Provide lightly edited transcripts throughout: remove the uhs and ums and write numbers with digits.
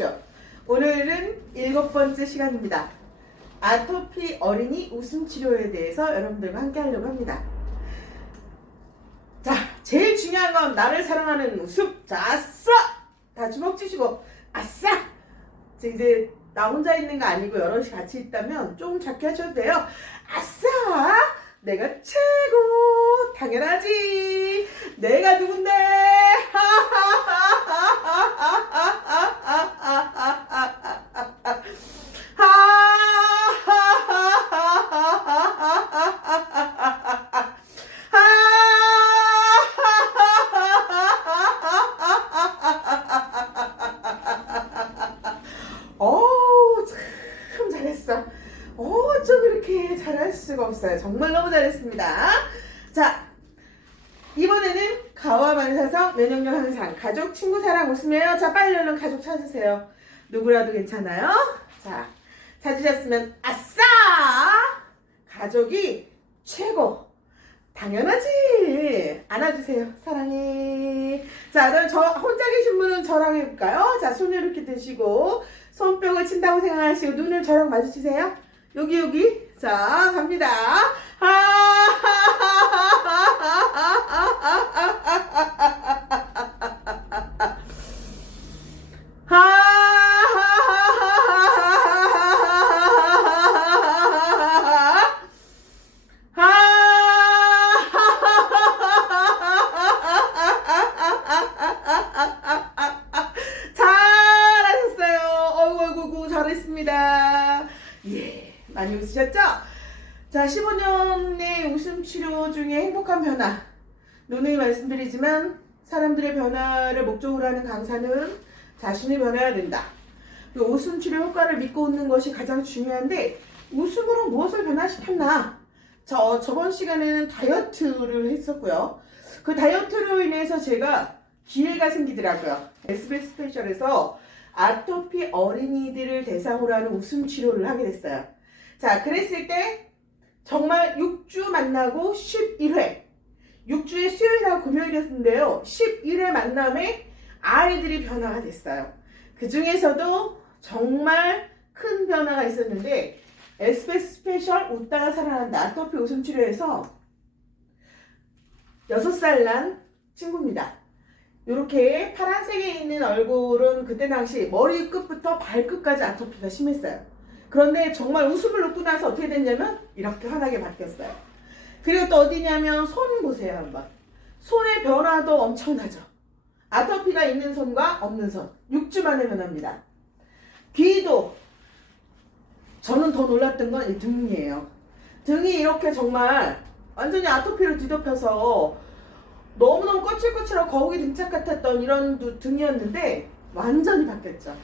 치료. 오늘은 7번째 시간입니다. 아토피 어린이 웃음 치료에 대해서 여러분들과 함께 하려고 합니다. 자, 제일 중요한 건 나를 사랑하는 웃음. 자, 아싸! 다 주먹 쥐시고 아싸! 이제 나 혼자 있는 거 아니고 여럿이 같이 있다면 좀 작게 하셔도 돼요. 아싸! 내가 최고! 당연하지! 내가 누군데? 참 잘했어. 좀 이렇게 잘할 수가 없어요. 정말 너무 잘했습니다. 자, 이번에는 가와만사성 면역력 향상 가족 친구 사랑 웃으며요. 자, 빨리 얼른 가족 찾으세요. 누구라도 괜찮아요. 자, 찾으셨으면 아싸! 가족이 최고. 당연하지. 안아주세요. 사랑해. 자, 그럼 저 혼자 계신 분은 저랑 해볼까요? 자, 손을 이렇게 드시고 손뼉을 친다고 생각하시고 눈을 저랑 마주치세요. 여기. 자, 갑니다. 잘하셨어요. 어이구, 잘했습니다. 예, 많이 웃으셨죠? 자, 15년의 웃음 치료 중에 행복한 변화. 누누이 말씀드리지만 사람들의 변화를 목적으로 하는 강사는 자신이 변해야 된다. 그 웃음 치료 효과를 믿고 웃는 것이 가장 중요한데 웃음으로 무엇을 변화시켰나? 저번 시간에는 다이어트를 했었고요. 그 다이어트로 인해서 제가 기회가 생기더라고요. SBS 스페셜에서 아토피 어린이들을 대상으로 하는 웃음 치료를 하게 됐어요. 자, 그랬을 때 정말 6주 만나고 11회 6주에 수요일하고 금요일이었는데요. 11회 만남에 아이들이 변화가 됐어요. 그 중에서도 정말 큰 변화가 있었는데 SBS 스페셜 웃다가 살아난다 아토피 웃음 치료에서 6살 난 친구입니다. 이렇게 파란색에 있는 얼굴은 그때 당시 머리 끝부터 발끝까지 아토피가 심했어요. 그런데 정말 웃음을 웃고 나서 어떻게 됐냐면 이렇게 환하게 바뀌었어요. 그리고 또 어디냐면 손 보세요 한번. 손의 변화도 엄청나죠. 아토피가 있는 손과 없는 손 6주 만에 변합니다. 귀도 저는 더 놀랐던 건 이 등이에요. 등이 이렇게 정말 완전히 아토피로 뒤덮여서 너무너무 거칠거칠하고 거북이 등짝 같았던 이런 등이었는데 완전히 바뀌었죠.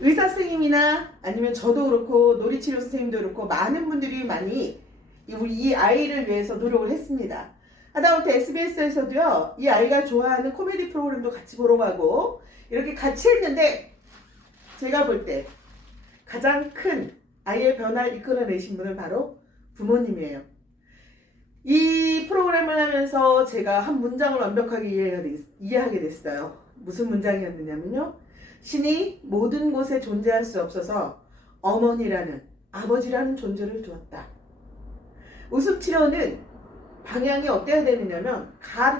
의사 선생님이나 아니면 저도 그렇고 놀이치료 선생님도 그렇고 많은 분들이 많이 우리 이 아이를 위해서 노력을 했습니다. 하다못해 SBS에서도요 이 아이가 좋아하는 코미디 프로그램도 같이 보러 가고 이렇게 같이 했는데 제가 볼 때 가장 큰 아이의 변화를 이끌어내신 분은 바로 부모님이에요. 이 프로그램을 하면서 제가 한 문장을 완벽하게 이해하게 됐어요. 무슨 문장이었느냐면요. 신이 모든 곳에 존재할 수 없어서 어머니라는 아버지라는 존재를 두었다. 웃음치료는 방향이 어때야 되느냐면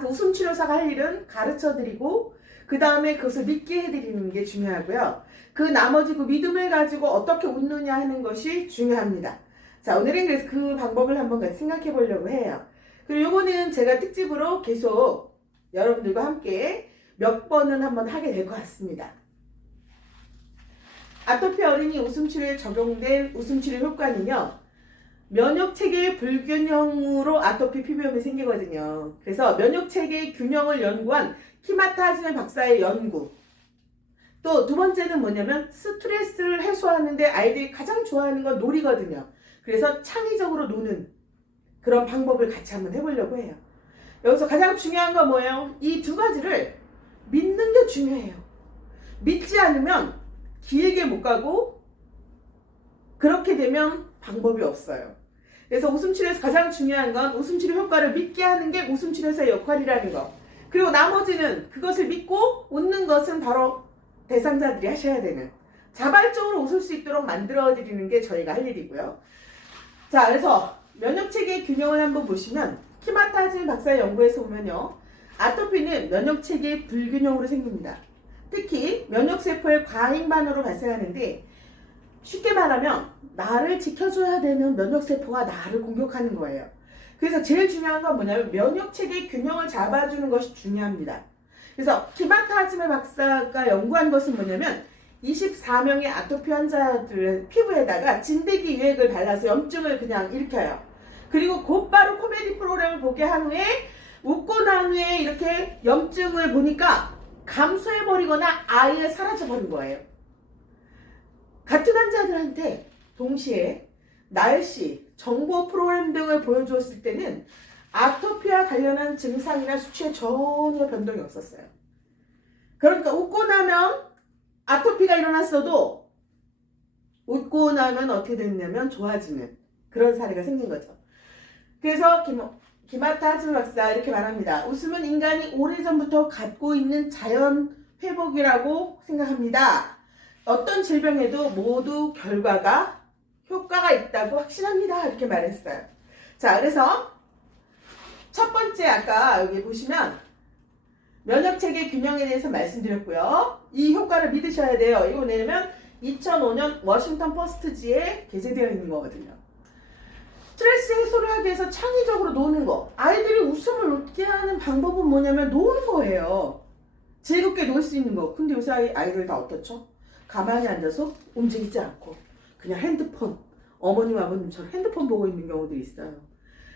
웃음치료사가 할 일은 가르쳐드리고 그 다음에 그것을 믿게 해드리는 게 중요하고요. 그 나머지 그 믿음을 가지고 어떻게 웃느냐 하는 것이 중요합니다. 자, 오늘은 그래서 그 방법을 한번 같이 생각해 보려고 해요. 그리고 요거는 제가 특집으로 계속 여러분들과 함께 몇 번은 한번 하게 될 것 같습니다. 아토피 어린이 웃음치료에 적용된 웃음치료 효과는요. 면역체계의 불균형으로 아토피 피부염이 생기거든요. 그래서 면역체계의 균형을 연구한 키마타 하지메 박사의 연구. 또 두 번째는 뭐냐면 스트레스를 해소하는데 아이들이 가장 좋아하는 건 놀이거든요. 그래서 창의적으로 노는 그런 방법을 같이 한번 해보려고 해요. 여기서 가장 중요한 건 뭐예요? 이 두 가지를 믿는 게 중요해요. 믿지 않으면 길게 못 가고 그렇게 되면 방법이 없어요. 그래서 웃음치료에서 가장 중요한 건 웃음치료 효과를 믿게 하는 게 웃음치료사의 역할이라는 거. 그리고 나머지는 그것을 믿고 웃는 것은 바로 대상자들이 하셔야 되는, 자발적으로 웃을 수 있도록 만들어드리는 게 저희가 할 일이고요. 자, 그래서 면역체계 균형을 한번 보시면 키마타즈 박사의 연구에서 보면요, 아토피는 면역체계 불균형으로 생깁니다. 특히 면역세포의 과잉반응으로 발생하는데, 쉽게 말하면 나를 지켜줘야 되는 면역세포가 나를 공격하는 거예요. 그래서 제일 중요한 건 뭐냐면 면역체계 균형을 잡아주는 것이 중요합니다. 그래서 키마타즈메 박사가 연구한 것은 뭐냐면 24명의 아토피 환자들의 피부에다가 진드기 유액을 발라서 염증을 그냥 일으켜요. 그리고 곧바로 코미디 프로그램을 보게 한 후에 웃고 난 후에 이렇게 염증을 보니까 감소해버리거나 아예 사라져버린 거예요. 같은 환자들한테 동시에 날씨, 정보 프로그램 등을 보여주었을 때는 아토피와 관련한 증상이나 수치에 전혀 변동이 없었어요. 그러니까 웃고 나면 아토피가 일어났어도 웃고 나면 어떻게 됐냐면 좋아지는 그런 사례가 생긴 거죠. 그래서 키마타즈 박사 이렇게 말합니다. 웃음은 인간이 오래전부터 갖고 있는 자연 회복이라고 생각합니다. 어떤 질병에도 모두 효과가 있다고 확신합니다. 이렇게 말했어요. 자, 그래서 첫 번째 아까 여기 보시면 면역체계 균형에 대해서 말씀드렸고요. 이 효과를 믿으셔야 돼요. 이거 뭐냐면 2005년 워싱턴 포스트지에 게재되어 있는 거거든요. 스트레스 해소를 하기 위해서 창의적으로 노는 거. 아이들이 웃음을 웃게 하는 방법은 뭐냐면 노는 거예요. 즐겁게 놀 수 있는 거. 근데 요새 아이들 다 어떻죠? 가만히 앉아서 움직이지 않고 그냥 핸드폰, 어머님 아버님처럼 핸드폰 보고 있는 경우들이 있어요.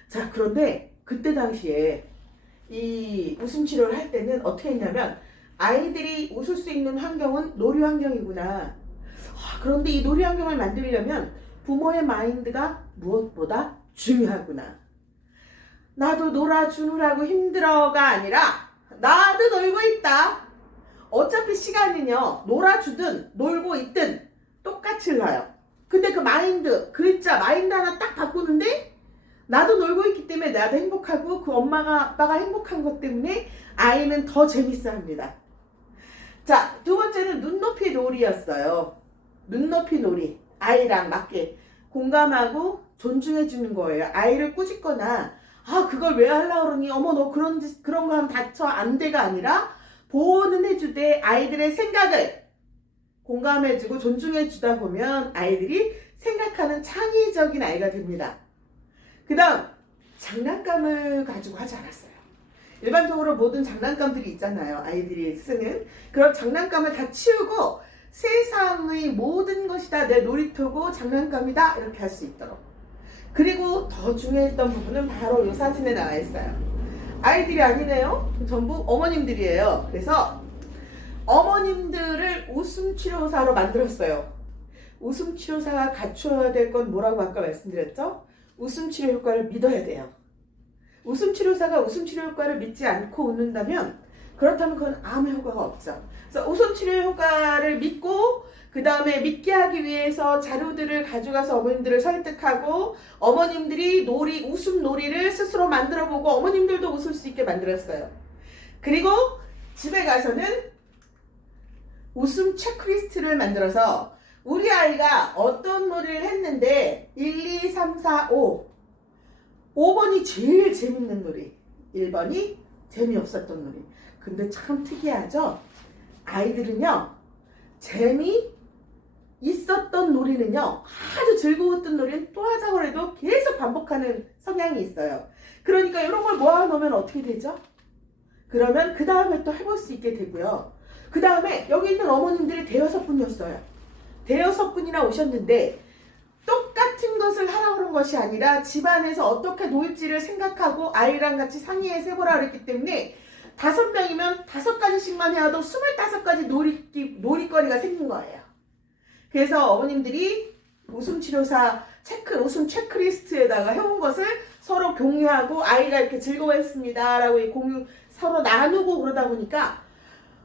자, 그런데 그때 당시에 이 웃음 치료를 할 때는 어떻게 했냐면 아이들이 웃을 수 있는 환경은 놀이 환경이구나. 그런데 이 놀이 환경을 만들려면 부모의 마인드가 무엇보다 중요하구나. 나도 놀아주느라고 힘들어가 아니라 나도 놀고 있다. 어차피 시간은요, 놀아주든 놀고 있든 똑같이 흘러요. 근데 그 마인드, 글자 마인드 하나 딱 바꾸는데 나도 놀고 있기 때문에 나도 행복하고 그 엄마가 아빠가 행복한 것 때문에 아이는 더 재밌어 합니다. 자, 두 번째는 눈높이 놀이였어요. 눈높이 놀이. 아이랑 맞게 공감하고 존중해 주는 거예요. 아이를 꾸짖거나 그걸 왜 하려고 그러니, 어머 너 그런 거 하면 다쳐, 안 돼가 아니라 보호는 해주되 아이들의 생각을 공감해주고 존중해주다 보면 아이들이 생각하는 창의적인 아이가 됩니다. 그 다음, 장난감을 가지고 하지 않았어요. 일반적으로 모든 장난감들이 있잖아요. 아이들이 쓰는 그런 장난감을 다 치우고 세상의 모든 것이 다 내 놀이터고 장난감이다 이렇게 할 수 있도록. 그리고 더 중요했던 부분은 바로 이 사진에 나와 있어요. 아이들이 아니네요. 전부 어머님들이에요. 그래서 어머님들을 웃음치료사로 만들었어요. 웃음치료사가 갖춰야 될 건 뭐라고 아까 말씀드렸죠? 웃음치료 효과를 믿어야 돼요. 웃음치료사가 웃음치료 효과를 믿지 않고 웃는다면 그렇다면 그건 아무 효과가 없죠. 그래서 웃음치료 효과를 믿고 그 다음에 믿게 하기 위해서 자료들을 가져가서 어머님들을 설득하고 어머님들이 웃음 놀이를 스스로 만들어보고 어머님들도 웃을 수 있게 만들었어요. 그리고 집에 가서는 웃음 체크리스트를 만들어서 우리 아이가 어떤 놀이를 했는데 1, 2, 3, 4, 5 5번이 제일 재밌는 놀이, 1번이 재미없었던 놀이. 근데 참 특이하죠? 아이들은요, 재미있었던 놀이는요, 아주 즐거웠던 놀이는 또 하자고 해도 계속 반복하는 성향이 있어요. 그러니까 이런 걸 모아놓으면 어떻게 되죠? 그러면 그 다음에 또 해볼 수 있게 되고요. 그 다음에 여기 있는 어머님들이 대여섯 분이었어요. 대여섯 분이나 오셨는데 똑같은 것을 하라고 그런 것이 아니라 집안에서 어떻게 놀지를 생각하고 아이랑 같이 상의해서 해보라 그랬기 때문에 5명이면 5가지씩만 해도 25가지 놀이거리가 생긴 거예요. 그래서 어머님들이 웃음 체크리스트에다가 해온 것을 서로 공유하고 아이가 이렇게 즐거워했습니다 라고 서로 나누고 그러다 보니까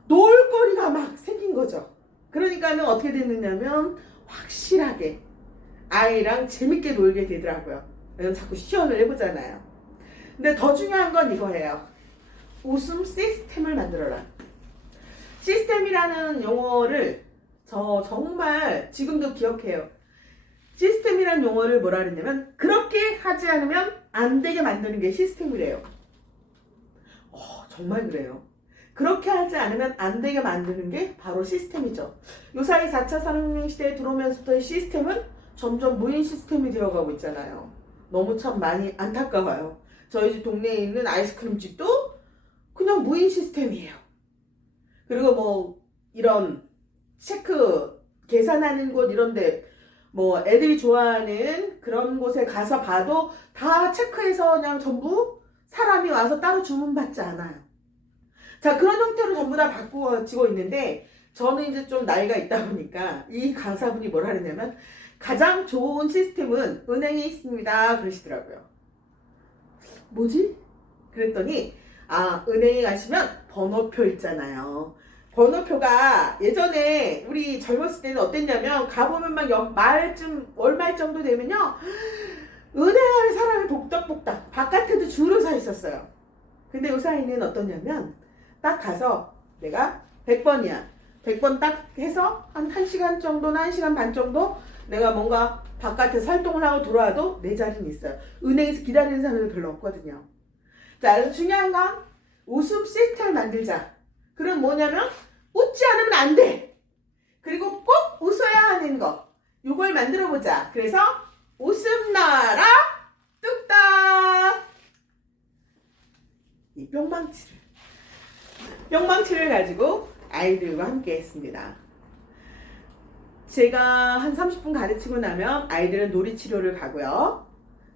놀거리가 막 생긴 거죠. 그러니까는 어떻게 됐느냐면 확실하게 아이랑 재밌게 놀게 되더라고요. 왜냐면 자꾸 시연을 해보잖아요. 근데 더 중요한 건 이거예요. 웃음 시스템을 만들어라. 시스템이라는 용어를 저 정말 지금도 기억해요. 시스템이라는 용어를 뭐라 그랬냐면 그렇게 하지 않으면 안 되게 만드는 게 시스템이래요. 정말 그래요. 그렇게 하지 않으면 안 되게 만드는 게 바로 시스템이죠. 요사이 4차 산업혁명 시대에 들어오면서부터의 시스템은 점점 무인 시스템이 되어가고 있잖아요. 너무 참 많이 안타까워요. 저희 집 동네에 있는 아이스크림 집도 그냥 무인 시스템이에요. 그리고 뭐 이런 체크 계산하는 곳 이런데 뭐 애들이 좋아하는 그런 곳에 가서 봐도 다 체크해서 그냥 전부 사람이 와서 따로 주문받지 않아요. 자, 그런 형태로 전부 다 바꾸어지고 있는데 저는 이제 좀 나이가 있다 보니까 이 강사분이 뭐라 하느냐면 가장 좋은 시스템은 은행에 있습니다 그러시더라고요. 뭐지? 그랬더니 은행에 가시면 번호표 있잖아요. 번호표가 예전에 우리 젊었을 때는 어땠냐면 가보면 막 월말 정도 되면요 은행 안에 사람이 복닥복닥 바깥에도 줄을 서 있었어요. 근데 요사이는 어떠냐면 딱 가서 내가 100번이야 100번 딱 해서 한 1시간 정도나 1시간 반 정도 내가 뭔가 바깥에서 활동을 하고 돌아와도 내 자리는 있어요. 은행에서 기다리는 사람은 별로 없거든요. 자, 그래서 중요한 건 웃음 시스템을 만들자. 그럼 뭐냐면 웃지 않으면 안 돼. 그리고 꼭 웃어야 하는 거. 이걸 만들어 보자. 그래서 웃음 나라 뚝딱. 이 뿅망치를 가지고 아이들과 함께 했습니다. 제가 한 30분 가르치고 나면 아이들은 놀이치료를 가고요.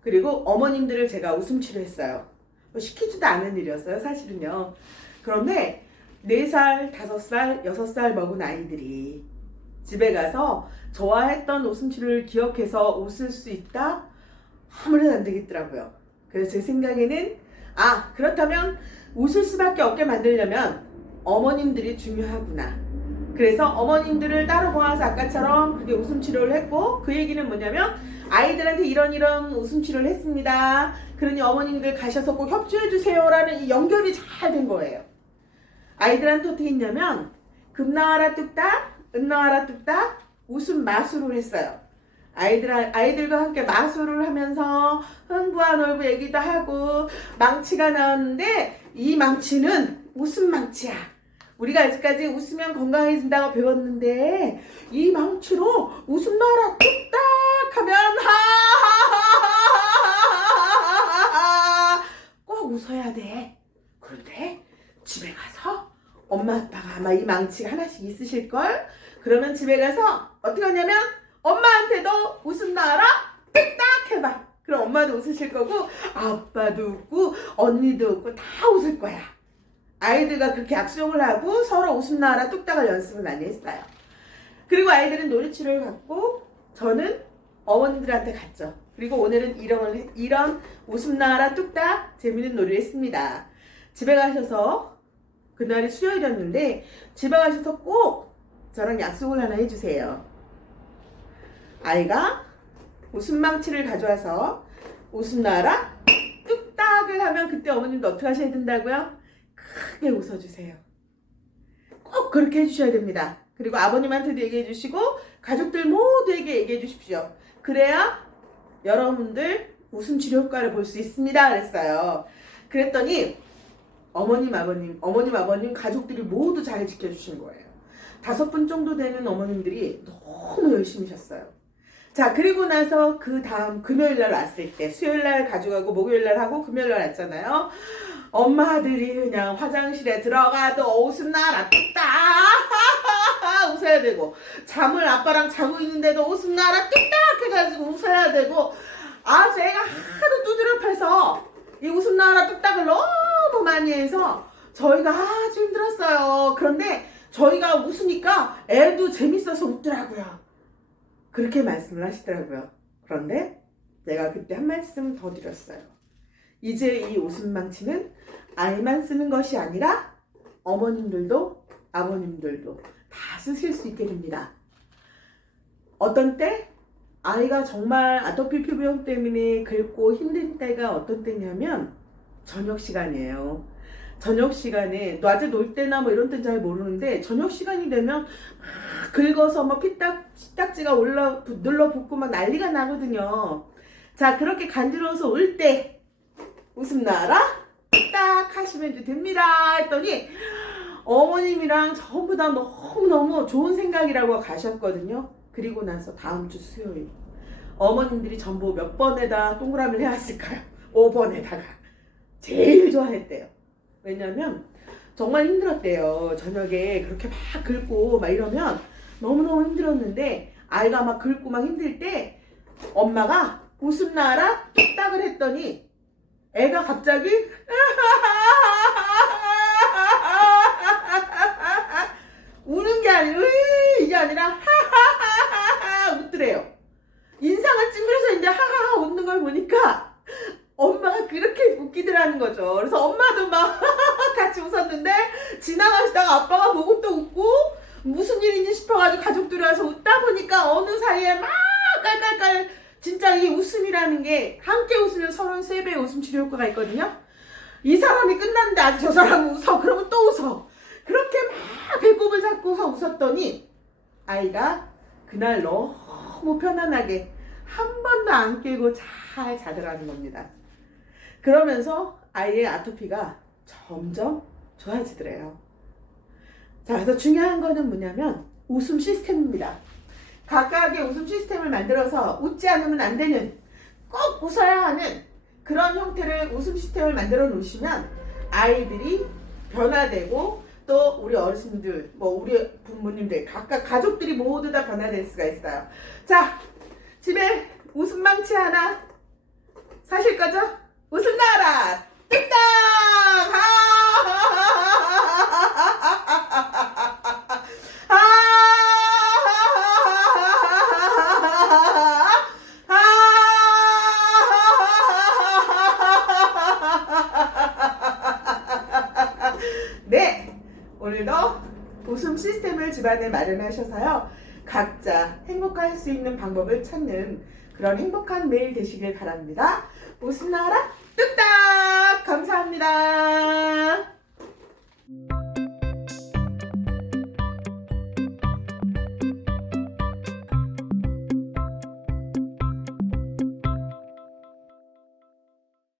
그리고 어머님들을 제가 웃음치료 했어요. 뭐 시키지도 않은 일이었어요, 사실은요. 그런데 4살, 5살, 6살 먹은 아이들이 집에 가서 저와 했던 웃음치료를 기억해서 웃을 수 있다? 아무래도 안 되겠더라고요. 그래서 제 생각에는 그렇다면 웃을 수밖에 없게 만들려면 어머님들이 중요하구나. 그래서 어머님들을 따로 모아서 아까처럼 그렇게 웃음치료를 했고 그 얘기는 뭐냐면 아이들한테 이런 웃음치료를 했습니다. 그러니 어머님들 가셔서 꼭 협조해주세요 라는 이 연결이 잘 된 거예요. 아이들한테 어떻게 했냐면 금 나와라 뚝딱, 은 나와라 뚝딱 웃음 마술을 했어요. 아이들과 함께 마술을 하면서 흥부와 놀부 얘기도 하고 망치가 나왔는데 이 망치는 웃음 망치야. 우리가 아직까지 웃으면 건강해진다고 배웠는데 이 망치로 웃음 나와라 뚝딱 하면 하하하하하하하하 꼭 웃어야 돼. 그런데 집에 가서 엄마 아빠가 아마 이 망치가 하나씩 있으실걸? 그러면 집에 가서 어떻게 하냐면 엄마한테도 웃음 나와라 뚝딱 해봐. 그럼 엄마도 웃으실 거고 아빠도 웃고 언니도 웃고 다 웃을 거야. 아이들과 그렇게 약속을 하고 서로 웃음 나와라 뚝딱을 연습을 많이 했어요. 그리고 아이들은 놀이치료를 갔고 저는 어머님들한테 갔죠. 그리고 오늘은 이런 웃음 나와라 뚝딱 재밌는 놀이를 했습니다. 집에 가셔서 그날이 수요일이었는데 집에 가셔서 꼭 저랑 약속을 하나 해주세요. 아이가 웃음망치를 가져와서 웃음 나와라 뚝딱을 하면 그때 어머님도 어떻게 하셔야 된다고요? 크게 웃어주세요. 꼭 그렇게 해주셔야 됩니다. 그리고 아버님한테도 얘기해 주시고 가족들 모두에게 얘기해 주십시오. 그래야 여러분들 웃음치료 효과를 볼 수 있습니다 그랬어요. 그랬더니 어머님 아버님 가족들이 모두 잘 지켜주신 거예요. 5분 정도 되는 어머님들이 너무 열심히셨어요. 자, 그리고 나서 그 다음 금요일날 왔을 때 수요일날 가져가고 목요일날 하고 금요일날 왔잖아요. 엄마들이 그냥 화장실에 들어가도 웃음 나라 뚝딱 웃어야 되고 잠을 아빠랑 자고 있는데도 웃음 나라 뚝딱 해가지고 웃어야 되고 제가 하도 두드려 패서 이 웃음 나라 뚝딱을 너무 많이 해서 저희가 아주 힘들었어요. 그런데 저희가 웃으니까 애도 재밌어서 웃더라고요. 그렇게 말씀을 하시더라고요. 그런데 내가 그때 한 말씀 더 드렸어요. 이제 이 웃음망치는 아이만 쓰는 것이 아니라 어머님들도 아버님들도 다 쓰실 수 있게 됩니다. 어떤 때 아이가 정말 아토피 피부염 때문에 긁고 힘든 때가 어떤 때냐면 저녁 시간이에요. 저녁 시간에 낮에 놀 때나 뭐 이런 때는 잘 모르는데 저녁 시간이 되면 막 긁어서 막 피딱지가 눌러붙고 막 난리가 나거든요. 자, 그렇게 간지러워서 울 때 웃음 나라 딱 하시면 됩니다 했더니 어머님이랑 전부 다 너무너무 좋은 생각이라고 가셨거든요. 그리고 나서 다음 주 수요일 어머님들이 전부 몇 번에다 동그라미를 해왔을까요? 5번에다가 제일 좋아했대요. 왜냐면 정말 힘들었대요. 저녁에 그렇게 막 긁고 막 이러면 너무너무 힘들었는데 아이가 막 긁고 막 힘들 때 엄마가 웃음 나라 뚝딱을 했더니 애가 갑자기 우는 게 아니라 이게 아니라 하하하하 웃더래요. 인상을 찡그려서 이제 하하하 웃는 걸 보니까 엄마가 그렇게 웃기더라는 거죠. 그래서 엄마도 막 같이 웃었는데 지나가시다가 아빠가 보고 또 웃고 무슨 일인지 싶어가지고 가족들이 와서 웃다 보니까 어느 사이에 막 깔깔깔 진짜 이 웃음이라는 게 함께 웃으면 33배의 웃음 치료 효과가 있거든요. 이 사람이 끝났는데 아직 저 사람은 웃어. 그러면 또 웃어. 그렇게 막 배꼽을 잡고서 웃었더니 아이가 그날 너무 편안하게 한 번도 안 깨고 잘 자더라는 겁니다. 그러면서 아이의 아토피가 점점 좋아지더래요. 자, 그래서 중요한 거는 뭐냐면 웃음 시스템입니다. 각각의 웃음 시스템을 만들어서 웃지 않으면 안 되는, 꼭 웃어야 하는 그런 형태를 웃음 시스템을 만들어 놓으시면 아이들이 변화되고 또 우리 어르신들, 뭐 우리 부모님들, 각각 가족들이 모두 다 변화될 수가 있어요. 자, 집에 웃음망치 하나 사실 거죠? 웃음 나라 뚝딱! 네, 오늘도 웃음 시스템을 집안에 마련하셔서요. 각자 행복할 수 있는 방법을 찾는 그런 행복한 매일 되시길 바랍니다. 웃음 나라 뚝딱! 감사합니다.